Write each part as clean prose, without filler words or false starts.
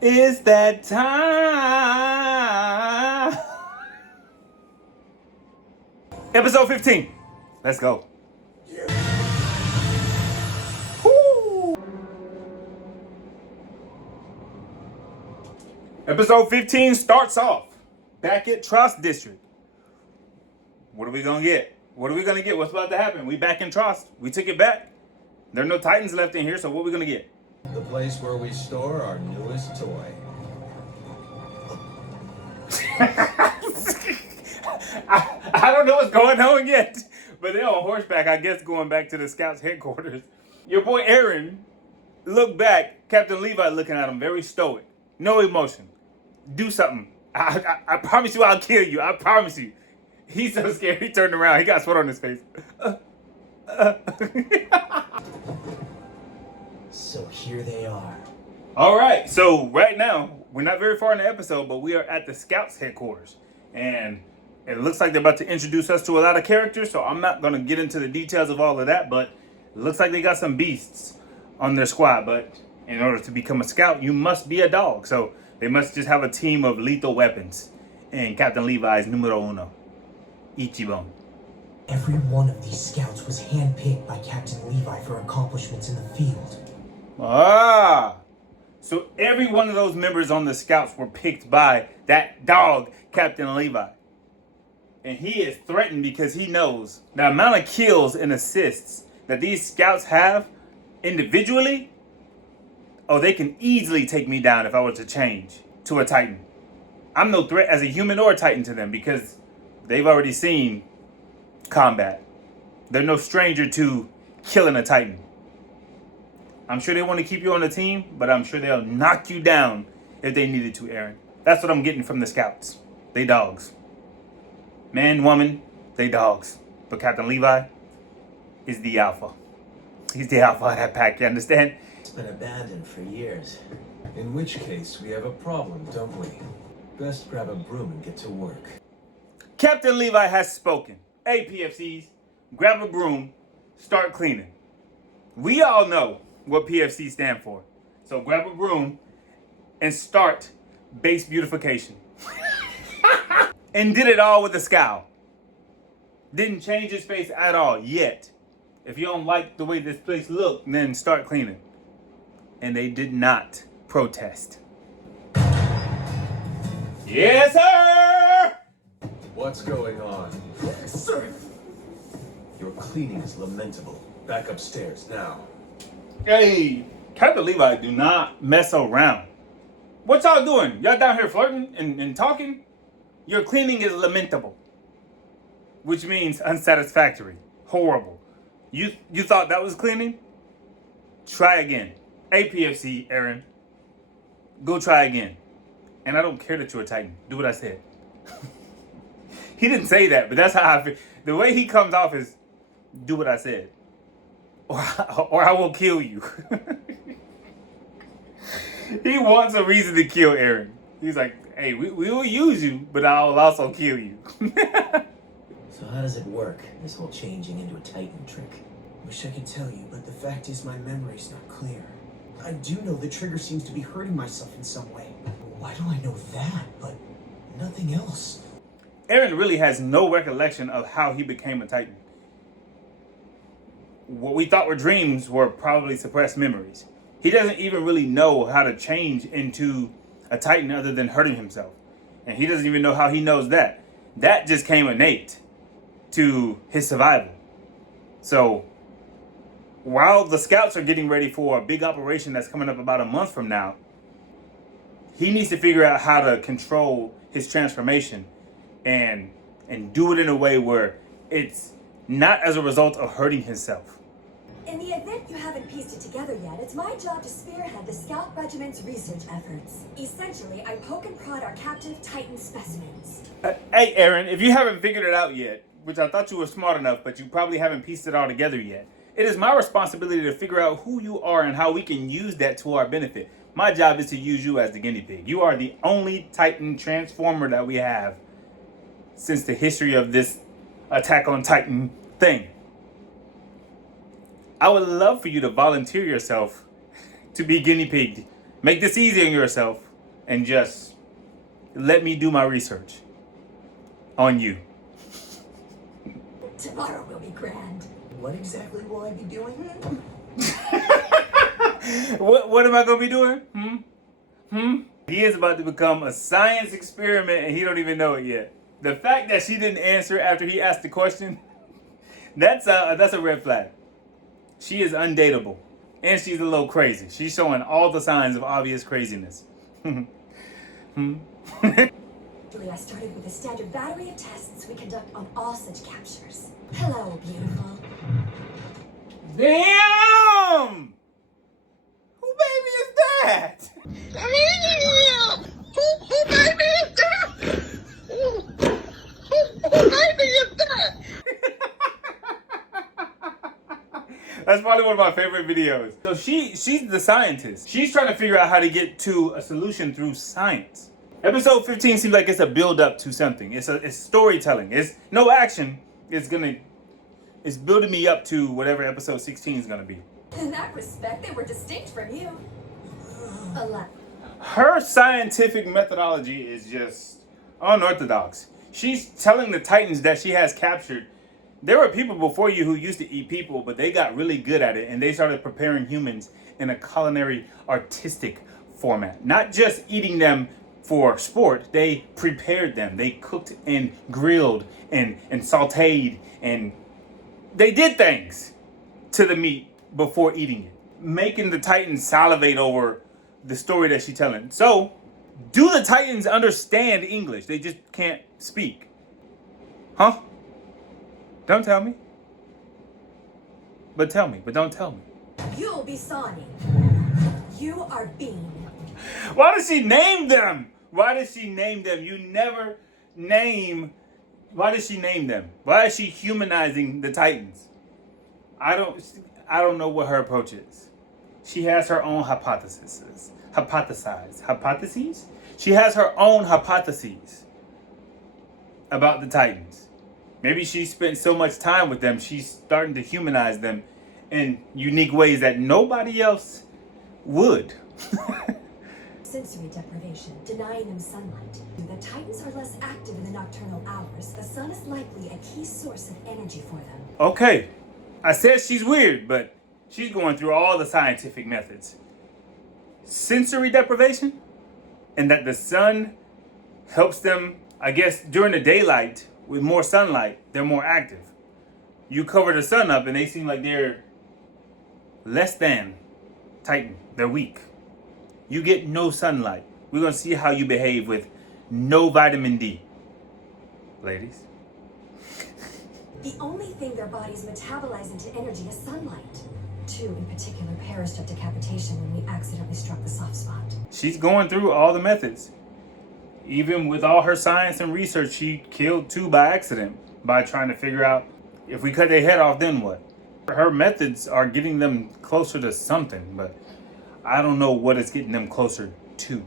It's that time. Episode 15. Let's go. Woo. Episode 15 starts off back at Trost District. What are we gonna get? What are we gonna get? What's about to happen? We back in Trost. We took it back. There are no Titans left in here, so what are we gonna get? The place where we store our newest toy. I don't know what's going on yet, but they're on horseback, I guess, going back to the Scouts headquarters. Your boy Eren looked back, Captain Levi looking at him, very stoic, no emotion. Do something. I promise you I'll kill you. I promise you. He's so scared, he turned around, he got sweat on his face. So here they are. All right, so right now, we're not very far in the episode, but we are at the Scouts headquarters. And it looks like they're about to introduce us to a lot of characters, so I'm not going to get into the details of all of that, but it looks like they got some beasts on their squad. But in order to become a scout, you must be a dog. So they must just have a team of lethal weapons. And Captain Levi's numero uno, Ichiban. Every one of these scouts was handpicked by Captain Levi for accomplishments in the field. Ah, so every one of those members on the scouts were picked by that dog, Captain Levi. And he is threatened because he knows the amount of kills and assists that these scouts have individually. Oh, they can easily take me down if I were to change to a Titan. I'm no threat as a human or a Titan to them because they've already seen combat. They're no stranger to killing a Titan. I'm sure they want to keep you on the team, but I'm sure they'll knock you down if they needed to, Eren. That's what I'm getting from the scouts. They dogs. Man, woman, they dogs. But Captain Levi is the alpha. He's the alpha of that pack, you understand? It's been abandoned for years. In which case, we have a problem, don't we? Best grab a broom and get to work. Captain Levi has spoken. Hey, PFCs, grab a broom, start cleaning. We all know what PFC stand for. So grab a broom and start base beautification. And did it all with a scowl. Didn't change his face at all yet. If you don't like the way this place looked, then start cleaning. And they did not protest. Yes, sir! What's going on? Sir! Your cleaning is lamentable. Back upstairs now. Hey, Captain Levi, do not mess around. What y'all doing? Y'all down here flirting and talking? Your cleaning is lamentable. Which means unsatisfactory. Horrible. You thought that was cleaning? Try again. APFC, Eren. Go try again. And I don't care that you're a Titan. Do what I said. He didn't say that, but that's how I feel. The way he comes off is, do what I said. Or I will kill you. He wants a reason to kill Eren. He's like, hey, we will use you, but I'll also kill you. So how does it work, this whole changing into a Titan trick? Wish I could tell you, but the fact is my memory's not clear. I do know the trigger seems to be hurting myself in some way. Why do I know that, but nothing else? Eren really has no recollection of how he became a Titan. What we thought were dreams were probably suppressed memories. He doesn't even really know how to change into a Titan other than hurting himself. And he doesn't even know how he knows that. That just came innate to his survival. So, while the scouts are getting ready for a big operation that's coming up about a month from now, he needs to figure out how to control his transformation and do it in a way where it's not as a result of hurting himself. In the event you haven't pieced it together yet, it's my job to spearhead the Scout Regiment's research efforts. Essentially, I poke and prod our captive Titan specimens. Hey, Eren, if you haven't figured it out yet, which I thought you were smart enough, but you probably haven't pieced it all together yet, it is my responsibility to figure out who you are and how we can use that to our benefit. My job is to use you as the guinea pig. You are the only Titan transformer that we have since the history of this Attack on Titan thing. I would love for you to volunteer yourself to be guinea pigged. Make this easy on yourself. and just let me do my research on you. Tomorrow will be grand. What exactly will I be doing? What am I gonna be doing? He is about to become a science experiment and he don't even know it yet. The fact that she didn't answer after he asked the question, that's a red flag. She is undateable. And she's a little crazy. She's showing all the signs of obvious craziness. Actually, I started with a standard battery of tests we conduct on all such captures. Hello, beautiful. Damn! Who baby is that? That's probably one of my favorite videos. So she's the scientist. She's trying to figure out how to get to a solution through science. Episode 15 seems like it's a build up to something. It's storytelling. It's no action. It's building me up to whatever episode 16 is gonna be. In that respect, they were distinct from you. A lot. Her scientific methodology is just unorthodox. She's telling the Titans that she has captured. There were people before you who used to eat people, but they got really good at it and they started preparing humans in a culinary artistic format. Not just eating them for sport, they prepared them. They cooked and grilled and sauteed, and they did things to the meat before eating it, making the Titans salivate over the story that she's telling. So, do the Titans understand English? They just can't speak. Huh? Don't tell me. But tell me. But don't tell me. You'll be Sani. You are Bean. Why does she name them? Why does she name them? You never name. Why does she name them? Why is she humanizing the Titans? I don't know what her approach is. She has her own hypotheses. Hypotheses? She has her own hypotheses about the Titans. Maybe she spent so much time with them, she's starting to humanize them in unique ways that nobody else would. Sensory deprivation, denying them sunlight. The Titans are less active in the nocturnal hours. The sun is likely a key source of energy for them. Okay, I said she's weird, but she's going through all the scientific methods. Sensory deprivation, and that the sun helps them, I guess, during the daylight. With more sunlight, they're more active. You cover the sun up and they seem like they're less than Titan. They're weak. You get no sunlight. We're going to see how you behave with no vitamin D. Ladies. The only thing their bodies metabolize into energy is sunlight. 2 in particular perished of decapitation when we accidentally struck the soft spot. She's going through all the methods. Even with all her science and research, she killed 2 by accident by trying to figure out if we cut their head off, then what? Her methods are getting them closer to something, but I don't know what it's getting them closer to.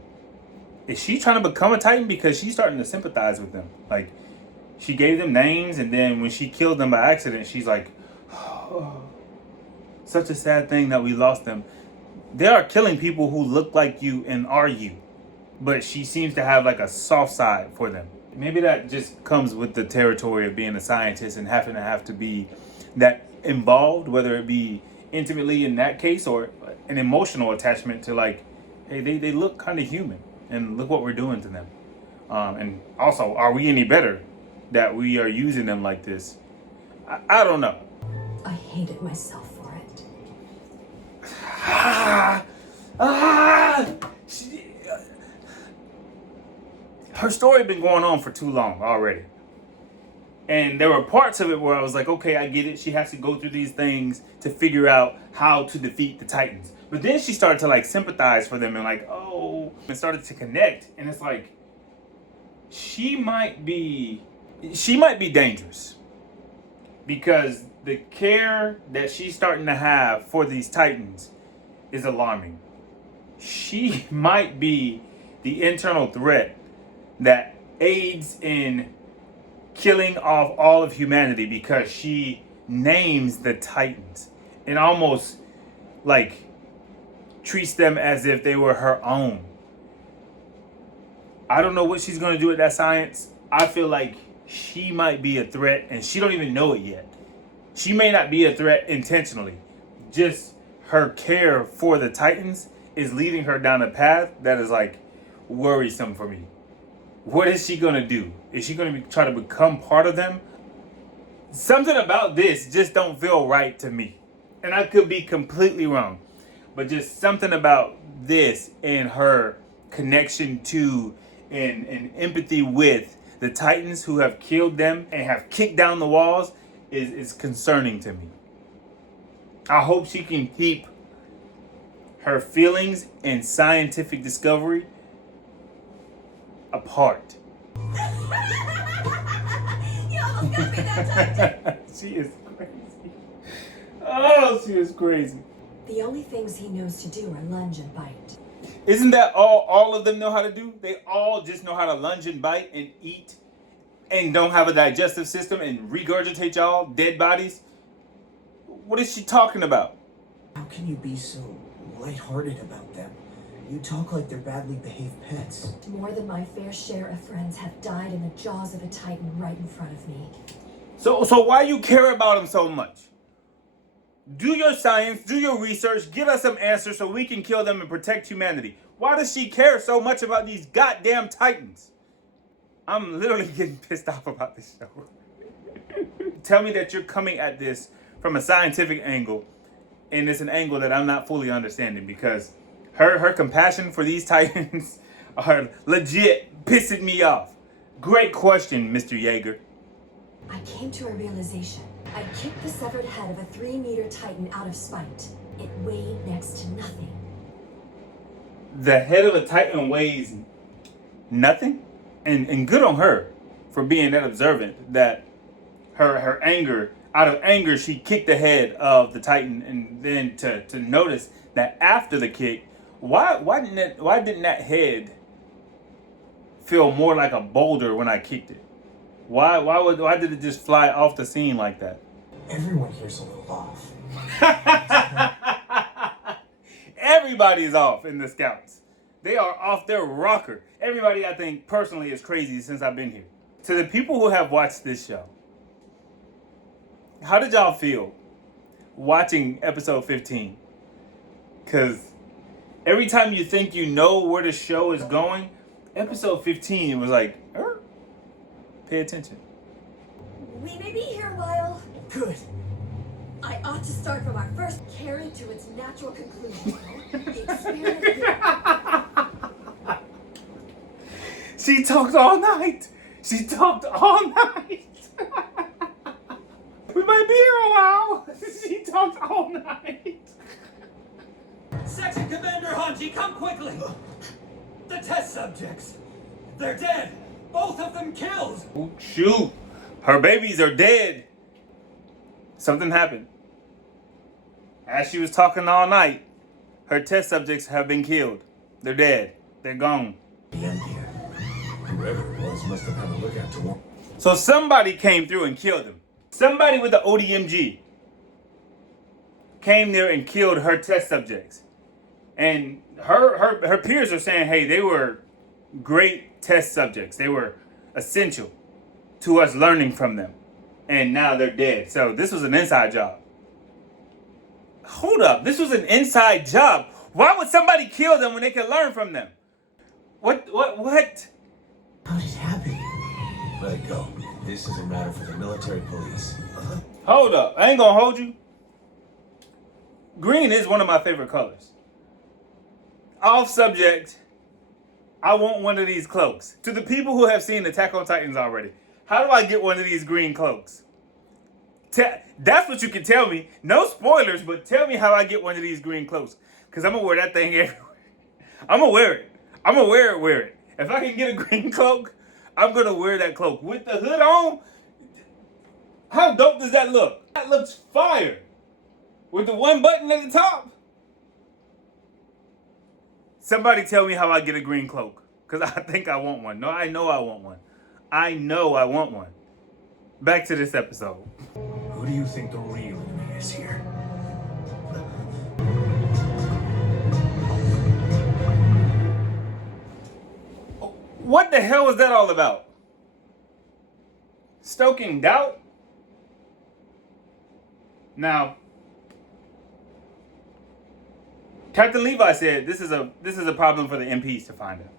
Is she trying to become a Titan? Because she's starting to sympathize with them. Like, she gave them names, and then when she killed them by accident, she's like, oh, such a sad thing that we lost them. They are killing people who look like you and are you. But she seems to have like a soft side for them. Maybe that just comes with the territory of being a scientist and having to have to be that involved, whether it be intimately in that case or an emotional attachment to like, hey, they look kind of human and look what we're doing to them. And also, are we any better that we are using them like this? I don't know. I hated myself for it. Her story been going on for too long already. And there were parts of it where I was like, okay, I get it. She has to go through these things to figure out how to defeat the Titans. But then she started to like sympathize for them and like, oh, and started to connect. And it's like, she might be dangerous. Because the care that she's starting to have for these Titans is alarming. She might be the internal threat that aids in killing off all of humanity because she names the Titans and almost like treats them as if they were her own. I don't know what she's gonna do with that science. I feel like she might be a threat and she don't even know it yet. She may not be a threat intentionally. Just her care for the Titans is leading her down a path that is like worrisome for me. What is she gonna do? Is she gonna try to become part of them? Something about this just don't feel right to me. And I could be completely wrong. But just something about this and her connection to and empathy with the Titans who have killed them and have kicked down the walls is concerning to me. I hope she can keep her feelings and scientific discovery apart. You almost got me that time. She is crazy. Oh, she is crazy. The only things he knows to do are lunge and bite. Isn't that all of them know how to do? They all just know how to lunge and bite and eat and don't have a digestive system and regurgitate y'all dead bodies? What is she talking about? How can you be so lighthearted about them? You talk like they're badly behaved pets. More than my fair share of friends have died in the jaws of a Titan right in front of me. So why you care about them so much? Do your science, do your research, get us some answers so we can kill them and protect humanity. Why does she care so much about these goddamn Titans? I'm literally getting pissed off about this show. Tell me that you're coming at this from a scientific angle, and it's an angle that I'm not fully understanding, because her compassion for these Titans are legit pissing me off. Great question, Mr. Yeager. I came to a realization. I kicked the severed head of a 3-meter Titan out of spite. It weighed next to nothing. The head of a Titan weighs nothing? And good on her for being that observant, that her anger, out of anger, she kicked the head of the Titan, and then to notice that after the kick, why didn't that head feel more like a boulder when I kicked it? Why did it just fly off the scene like that? Everyone here's a little off. Everybody's off in the Scouts. They are off their rocker. Everybody, I think, personally is crazy since I've been here. To the people who have watched this show, how did y'all feel watching episode 15? Because every time you think you know where the show is going, episode 15 was like, pay attention. We may be here a while. Good. I ought to start from our first carry to its natural conclusion. The experiment. She talked all night. She talked all night. We might be here a while. She talked all night. Section Commander Hange, come quickly! The test subjects! They're dead! Both of them killed! Oh, shoot. Her babies are dead. Something happened. As she was talking all night, her test subjects have been killed. They're dead. They're gone. The end here. Whoever it was must have had a lookout to warn. So somebody came through and killed them. Somebody with the ODMG came there and killed her test subjects. And her peers are saying, hey, they were great test subjects. They were essential to us learning from them. And now they're dead. So this was an inside job. Hold up. This was an inside job. Why would somebody kill them when they could learn from them? What? How did it happen? Let it go. This is a matter for the military police. Hold up. I ain't gonna hold you. Green is one of my favorite colors. Off subject, I want one of these cloaks. To the people who have seen Attack on Titans already, how do I get one of these green cloaks? That's what you can tell me. No spoilers, but tell me how I get one of these green cloaks. Because I'm going to wear that thing everywhere. I'm going to wear it. I'm going to wear it. If I can get a green cloak, I'm going to wear that cloak. With the hood on, how dope does that look? That looks fire. With the one button at the top. Somebody tell me how I get a green cloak. Because I think I want one. No, I know I want one. I know I want one. Back to this episode. Who do you think the real enemy is here? What the hell was that all about? Stoking doubt? Now, Captain Levi said this is a problem for the MPs to find out.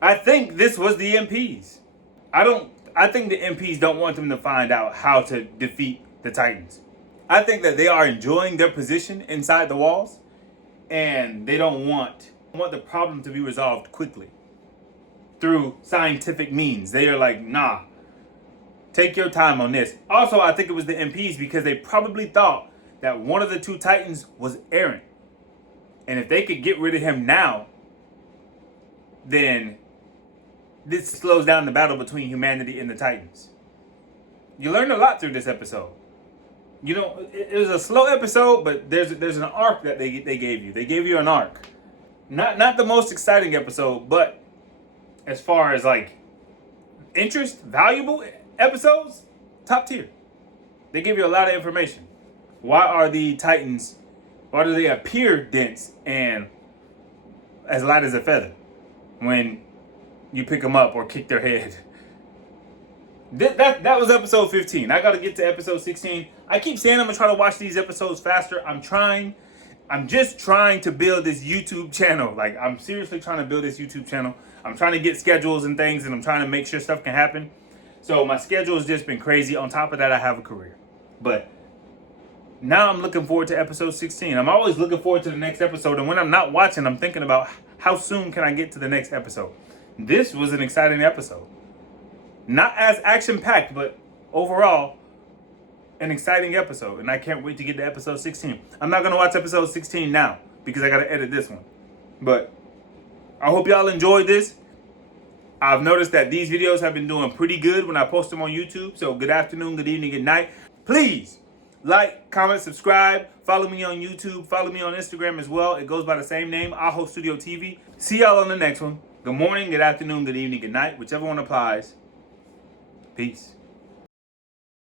I think this was the MPs. I think the MPs don't want them to find out how to defeat the Titans. I think that they are enjoying their position inside the walls, and they don't want the problem to be resolved quickly through scientific means. They are like, nah, take your time on this. Also, I think it was the MPs because they probably thought that one of the two Titans was Eren. And if they could get rid of him now, then this slows down the battle between humanity and the Titans. You learned a lot through this episode. You know, it was a slow episode, but there's an arc that they gave you. They gave you an arc. Not the most exciting episode, but as far as like interest, valuable episodes, top tier. They give you a lot of information. Why are the Titans, why do they appear dense and as light as a feather when you pick them up or kick their head? That was episode 15. I got to get to episode 16. I keep saying I'm going to try to watch these episodes faster. I'm trying. I'm just trying to build this YouTube channel. Like, I'm seriously trying to build this YouTube channel. I'm trying to get schedules and things, and I'm trying to make sure stuff can happen. So my schedule has just been crazy. On top of that, I have a career. But now I'm looking forward to episode 16. I'm always looking forward to the next episode. And when I'm not watching, I'm thinking about how soon can I get to the next episode. This was an exciting episode. Not as action-packed, but overall, an exciting episode. And I can't wait to get to episode 16. I'm not going to watch episode 16 now because I got to edit this one. But I hope y'all enjoyed this. I've noticed that these videos have been doing pretty good when I post them on YouTube. So good afternoon, good evening, good night. Please like, comment, subscribe. Follow me on YouTube. Follow me on Instagram as well. It goes by the same name, Aho Studio TV. See y'all on the next one. Good morning, good afternoon, good evening, good night. Whichever one applies. Peace.